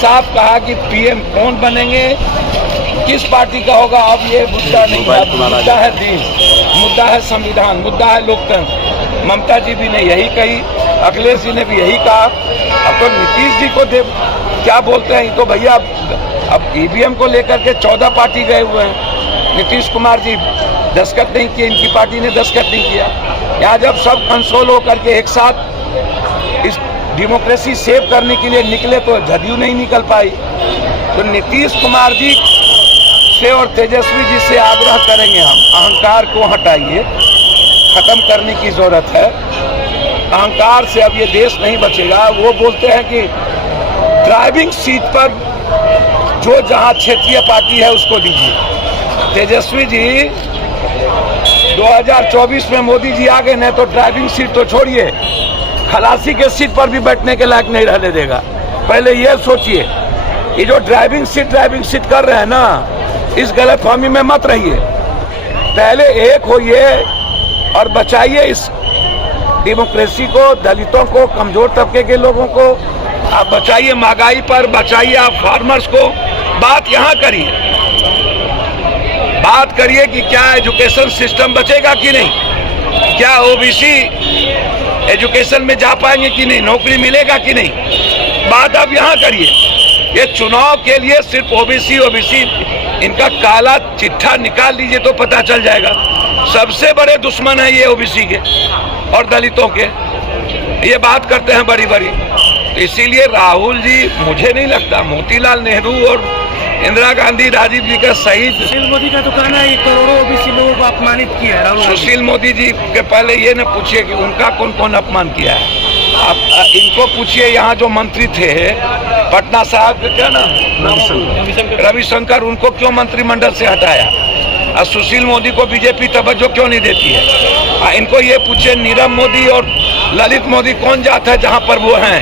साफ कहा कि पीएम कौन बनेंगे, किस पार्टी का होगा, अब ये मुद्दा नहीं है। मुद्दा है दीन, मुद्दा है संविधान, मुद्दा है लोकतंत्र। ममता जी भी ने यही कही, अखिलेश जी ने भी यही कहा। अब तो नीतीश जी को क्या बोलते हैं, तो भैया अब ईवीएम को लेकर के 14 पार्टी गए हुए हैं। नीतीश कुमार जी दस्तखत नहीं किए, इनकी पार्टी ने दस्तखत नहीं किया। यहाँ जब सब कंसोल होकर के एक साथ इस डेमोक्रेसी सेव करने के लिए निकले तो जदयू नहीं निकल पाई। तो नीतीश कुमार जी से और तेजस्वी जी से आग्रह करेंगे हम, अहंकार को हटाइए, खत्म करने की जरूरत है। अहंकार से अब ये देश नहीं बचेगा। वो बोलते हैं कि ड्राइविंग सीट पर जो जहां क्षेत्रीय पार्टी है उसको दीजिए। तेजस्वी जी 2024 में मोदी जी आ गए न तो ड्राइविंग सीट तो छोड़िए, खलासी के सीट पर भी बैठने के लायक नहीं रहने देगा। पहले ये सोचिए, ये जो ड्राइविंग सीट कर रहे हैं ना, इस गलतफहमी में मत रहिए। पहले एक होइए और बचाइए इस डेमोक्रेसी को, दलितों को, कमजोर तबके के लोगों को आप बचाइए। महंगाई पर बचाइए आप फार्मर्स को। बात यहाँ करिए, बात करिए कि क्या एजुकेशन सिस्टम बचेगा कि नहीं, क्या ओबीसी एजुकेशन में जा पाएंगे कि नहीं, नौकरी मिलेगा कि नहीं। बात आप यहाँ करिए। ये चुनाव के लिए सिर्फ ओबीसी इनका काला चिट्ठा निकाल लीजिए तो पता चल जाएगा। सबसे बड़े दुश्मन है ये ओबीसी के और दलितों के। ये बात करते हैं बड़ी बड़ी। तो इसीलिए राहुल जी, मुझे नहीं लगता मोतीलाल नेहरू और इंदिरा गांधी, राजीव जी का सही। सुशील मोदी का तो कहना है ये करोड़ों ओबीसी लोगों को अपमानित किया है राहुल। सुशील मोदी जी के पहले ये न पूछिए कि उनका कौन कौन अपमान किया है। आप इनको पूछिए, यहाँ जो मंत्री थे पटना साहब के क्या नाम, रविशंकर, उनको क्यों मंत्रिमंडल से हटाया। और सुशील मोदी को बीजेपी तवज्जो क्यों नहीं देती है। इनको ये पूछिए, नीरव मोदी और ललित मोदी कौन जात है जहाँ पर वो हैं।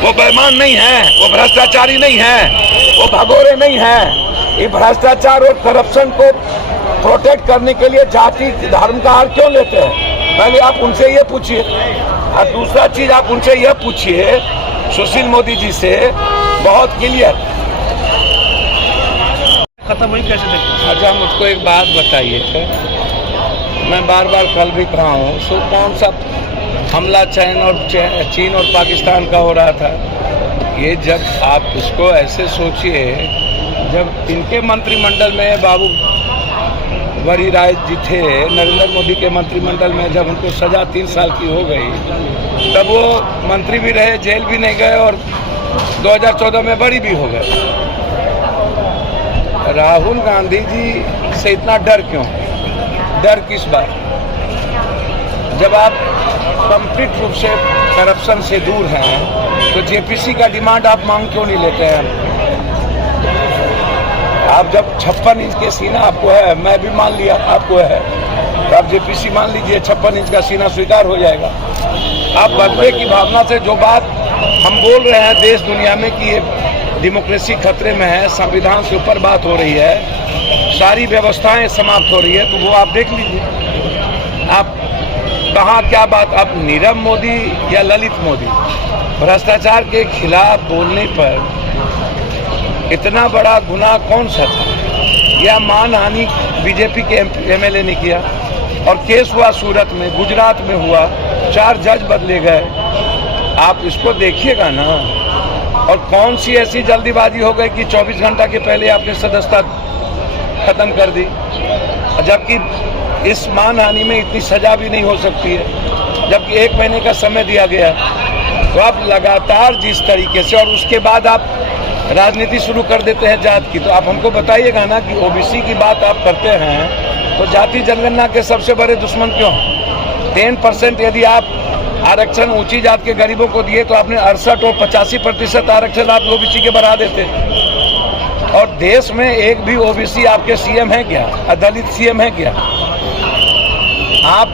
वो बेईमान नहीं है, वो भ्रष्टाचारी नहीं है, वो भगोरे नहीं है। ये भ्रष्टाचार और करप्शन को प्रोटेक्ट करने के लिए जाति धर्म का हार क्यों लेते हैं, पहले आप उनसे ये पूछिए। और दूसरा चीज आप उनसे यह पूछिए, सुशील मोदी जी से, बहुत क्लियर। खत्म हुई कैसे देखते हैं? अच्छा मुझको एक बात बताइए, मैं बार बार कल भी कहा हूँ, सो कौन सा हमला चीन और पाकिस्तान का हो रहा था। ये जब आप इसको ऐसे सोचिए, जब इनके मंत्रिमंडल में बाबू वरी राय जी थे, नरेंद्र मोदी के मंत्रिमंडल में, जब उनको सजा 3 साल की हो गई, तब वो मंत्री भी रहे, जेल भी नहीं गए और 2014 में बरी भी हो गए। राहुल गांधी जी से इतना डर क्यों, डर किस बात। जब आप कंप्लीट रूप से करप्शन से दूर हैं तो जेपीसी का डिमांड आप मांग क्यों नहीं लेते हैं। आप जब 56 इंच के सीना आपको है, मैं भी मान लिया आपको है, तो आप जेपीसी मान लीजिए, 56 इंच का सीना स्वीकार हो जाएगा। आप बदले की भावना से जो बात हम बोल रहे हैं देश दुनिया में कि ये डेमोक्रेसी खतरे में है, संविधान से ऊपर बात हो रही है, सारी व्यवस्थाएं समाप्त हो रही है, तो वो आप देख लीजिए। आप कहाँ क्या बात, आप नीरव मोदी या ललित मोदी भ्रष्टाचार के खिलाफ बोलने पर इतना बड़ा गुनाह कौन सा था। यह मानहानि बीजेपी के एमएलए ने किया और केस हुआ सूरत में, गुजरात में हुआ, 4 जज बदले गए। आप इसको देखिएगा ना। और कौन सी ऐसी जल्दीबाजी हो गई कि 24 घंटा के पहले आपने सदस्यता खत्म कर दी, जबकि इस मानहानि में इतनी सजा भी नहीं हो सकती है, जबकि 1 महीने का समय दिया गया। तो आप लगातार जिस तरीके से, और उसके बाद आप राजनीति शुरू कर देते हैं जात की, तो आप हमको बताइएगा ना कि ओबीसी की बात आप करते हैं तो जाति जनगणना के सबसे बड़े दुश्मन क्यों। 10% यदि आप आरक्षण ऊंची जात के गरीबों को दिए तो आपने 68 और 85% आरक्षण आप ओबीसी के बढ़ा देते। और देश में एक भी ओबीसी आपके सीएम है क्या, दलित सीएम है क्या। आप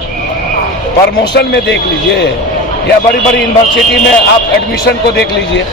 प्रमोशन में देख लीजिए या बड़ी बड़ी यूनिवर्सिटी में आप एडमिशन को देख लीजिए।